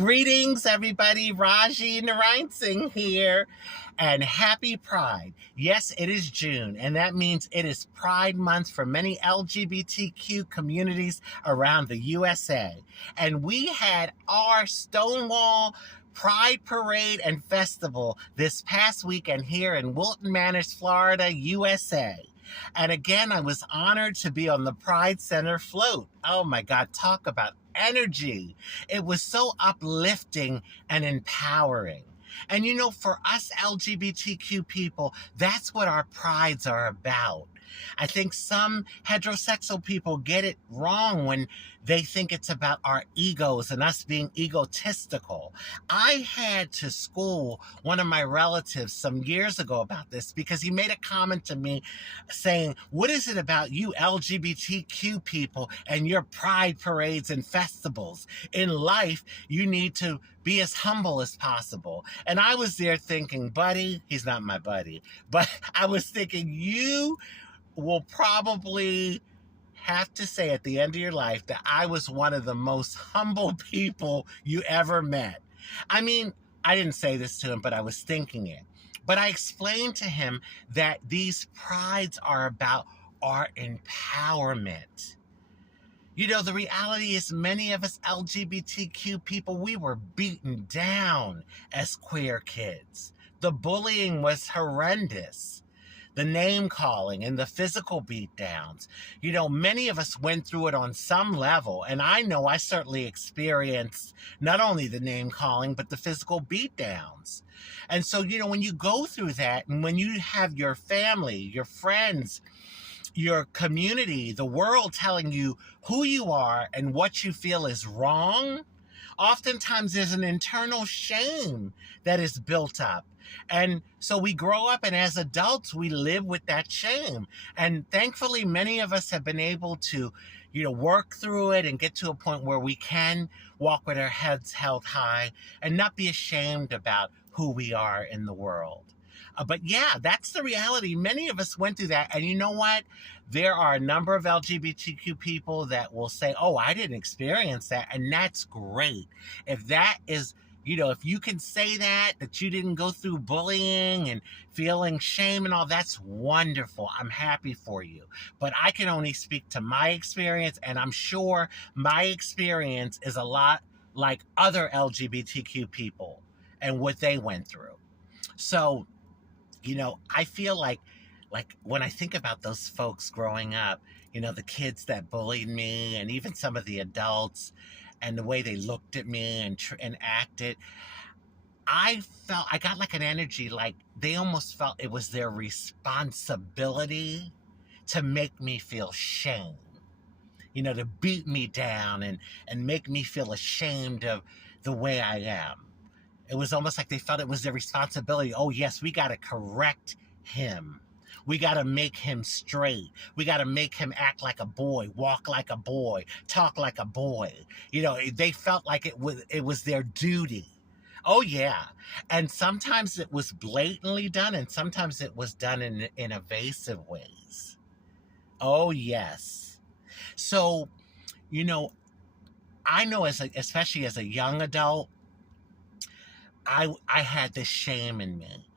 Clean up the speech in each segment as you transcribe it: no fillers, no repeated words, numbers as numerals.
Greetings, everybody. Rajee Narinesingh here, and happy Pride. Yes, it is June, and that means it is Pride Month for many LGBTQ communities around the USA. And we had our Stonewall Pride Parade and Festival this past weekend here in Wilton Manors, Florida, USA. And again, I was honored to be on the Pride Center float. Oh my God, talk about energy. It was so uplifting and empowering. And you know, for us LGBTQ people, that's what our prides are about. I think some heterosexual people get it wrong when they think it's about our egos and us being egotistical. I had to school one of my relatives some years ago about this because he made a comment to me saying, "What is it about you LGBTQ people and your pride parades and festivals? In life, you need to be as humble as possible." And I was there thinking, buddy, he's not my buddy, but I was thinking, you will probably have to say at the end of your life that I was one of the most humble people you ever met. I mean, I didn't say this to him, but I was thinking it. But I explained to him that these prides are about our empowerment. You know, the reality is many of us LGBTQ people, we were beaten down as queer kids. The bullying was horrendous. The name calling and the physical beatdowns. You know, many of us went through it on some level, and I know I certainly experienced not only the name calling, but the physical beatdowns. And so, you know, when you go through that, and when you have your family, your friends, your community, the world telling you who you are and what you feel is wrong, oftentimes there's an internal shame that is built up. And so we grow up, and as adults, we live with that shame. And thankfully, many of us have been able to, you know, work through it and get to a point where we can walk with our heads held high and not be ashamed about who we are in the world. But yeah, that's the reality. Many of us went through that. And you know what? There are a number of LGBTQ people that will say, "Oh, I didn't experience that." And that's great. If that is, you know, if you can say that you didn't go through bullying and feeling shame and all, that's wonderful. I'm happy for you. But I can only speak to my experience, and I'm sure my experience is a lot like other LGBTQ people and what they went through. So, you know, I feel like when I think about those folks growing up, you know, the kids that bullied me and even some of the adults and the way they looked at me and acted, I got like an energy, like they almost felt it was their responsibility to make me feel shame, you know, to beat me down and make me feel ashamed of the way I am. It was almost like they felt it was their responsibility. Oh, yes, we got to correct him. We got to make him straight. We got to make him act like a boy, walk like a boy, talk like a boy. You know, they felt like it was their duty. Oh, yeah. And sometimes it was blatantly done, and sometimes it was done in evasive ways. Oh, yes. So, you know, I know especially as a young adult, I had this shame in me.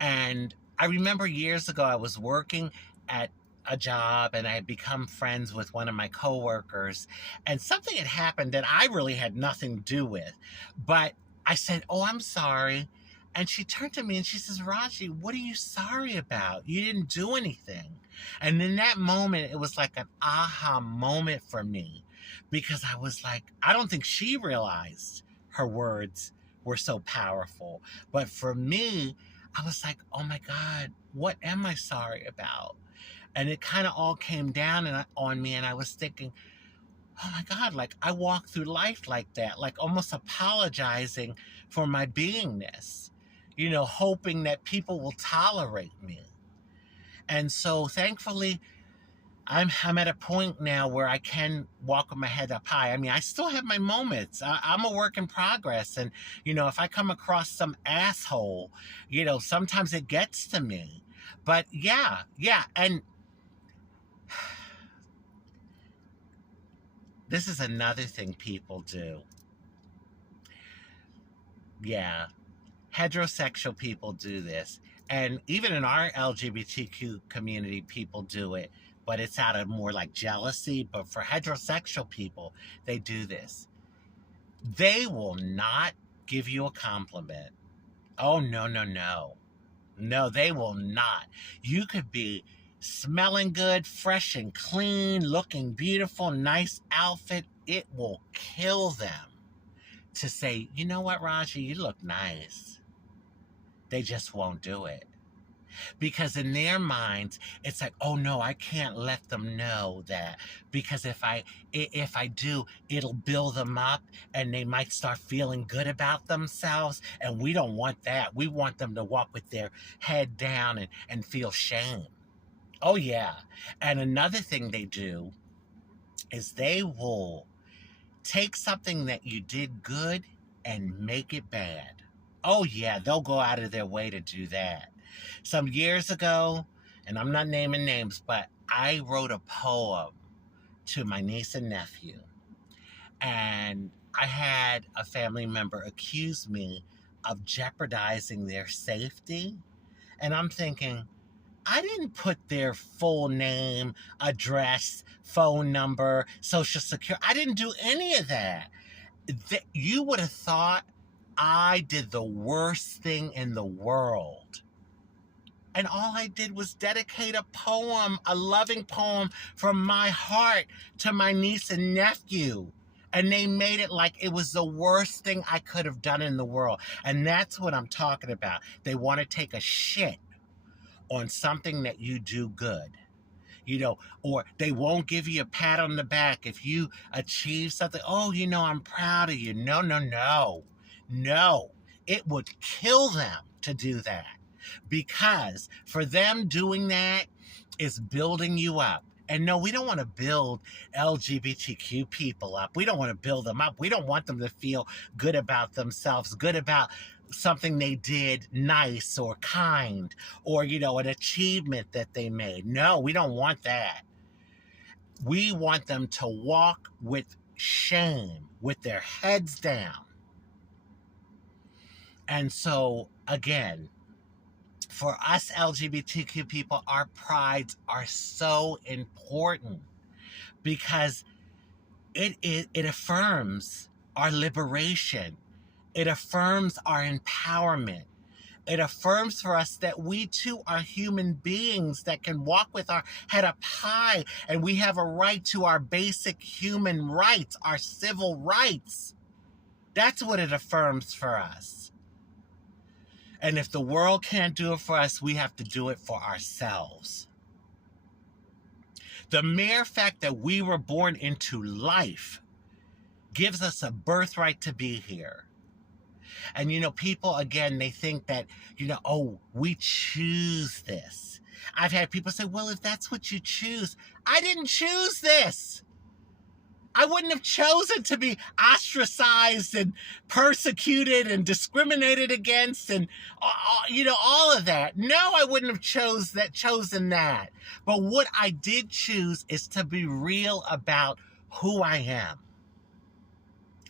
And I remember years ago I was working at a job, and I had become friends with one of my coworkers, and something had happened that I really had nothing to do with. But I said, "Oh, I'm sorry." And she turned to me and she says, "Rajee, what are you sorry about? You didn't do anything." And in that moment, it was like an aha moment for me, because I was like, I don't think she realized her words were so powerful. But for me, I was like, oh my God, what am I sorry about? And it kind of all came down on me, and I was thinking, oh my God, like I walk through life like that, like almost apologizing for my beingness, you know, hoping that people will tolerate me. And so thankfully, I'm at a point now where I can walk with my head up high. I mean, I still have my moments. I'm a work in progress. And, you know, if I come across some asshole, you know, sometimes it gets to me. But yeah. And this is another thing people do. Yeah. Heterosexual people do this. And even in our LGBTQ community, people do it, but it's out of more like jealousy. But for heterosexual people, they do this. They will not give you a compliment. Oh, no, no, no. No, they will not. You could be smelling good, fresh and clean, looking beautiful, nice outfit. It will kill them to say, you know what, Rajee, you look nice. They just won't do it. Because in their minds, it's like, oh no, I can't let them know that, because if I do, it'll build them up and they might start feeling good about themselves, and we don't want that. We want them to walk with their head down and feel shame. Oh yeah. And another thing they do is they will take something that you did good and make it bad. Oh yeah, they'll go out of their way to do that. Some years ago, and I'm not naming names, but I wrote a poem to my niece and nephew. And I had a family member accuse me of jeopardizing their safety. And I'm thinking, I didn't put their full name, address, phone number, social security. I didn't do any of that. You would have thought I did the worst thing in the world. And all I did was dedicate a poem, a loving poem from my heart to my niece and nephew. And they made it like it was the worst thing I could have done in the world. And that's what I'm talking about. They want to take a shit on something that you do good. You know, or they won't give you a pat on the back if you achieve something. Oh, you know, I'm proud of you. No, no, no. No. It would kill them to do that. Because for them, doing that is building you up. And no, we don't want to build LGBTQ people up. We don't want to build them up. We don't want them to feel good about themselves, good about something they did nice or kind, or, you know, an achievement that they made. No, we don't want that. We want them to walk with shame, with their heads down. And so, again, for us LGBTQ people, our prides are so important because it affirms our liberation. It affirms our empowerment. It affirms for us that we too are human beings that can walk with our head up high, and we have a right to our basic human rights, our civil rights. That's what it affirms for us. And if the world can't do it for us, we have to do it for ourselves. The mere fact that we were born into life gives us a birthright to be here. And, you know, people, again, they think that, you know, oh, we choose this. I've had people say, well, if that's what you choose, I didn't choose this. I wouldn't have chosen to be ostracized and persecuted and discriminated against and, you know, all of that. No, I wouldn't have chosen that. But what I did choose is to be real about who I am.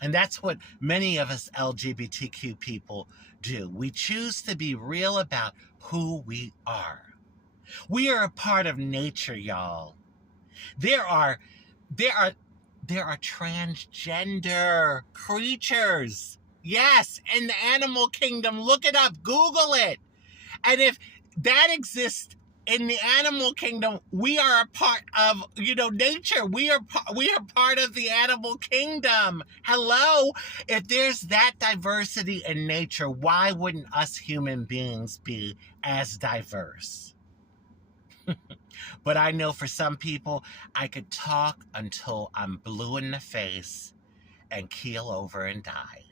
And that's what many of us LGBTQ people do. We choose to be real about who we are. We are a part of nature, y'all. There are transgender creatures. Yes, in the animal kingdom. Look it up. Google it. And if that exists in the animal kingdom, we are a part of, you know, nature. We are part of the animal kingdom. Hello? If there's that diversity in nature, why wouldn't us human beings be as diverse? But I know for some people, I could talk until I'm blue in the face and keel over and die.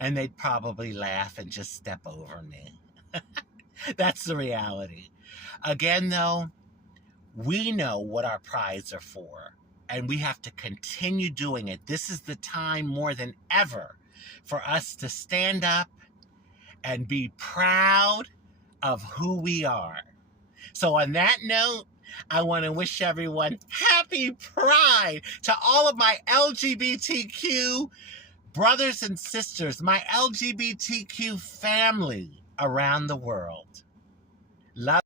And they'd probably laugh and just step over me. That's the reality. Again, though, we know what our prides are for, and we have to continue doing it. This is the time more than ever for us to stand up and be proud of who we are. So on that note, I want to wish everyone happy Pride to all of my LGBTQ brothers and sisters, my LGBTQ family around the world. Love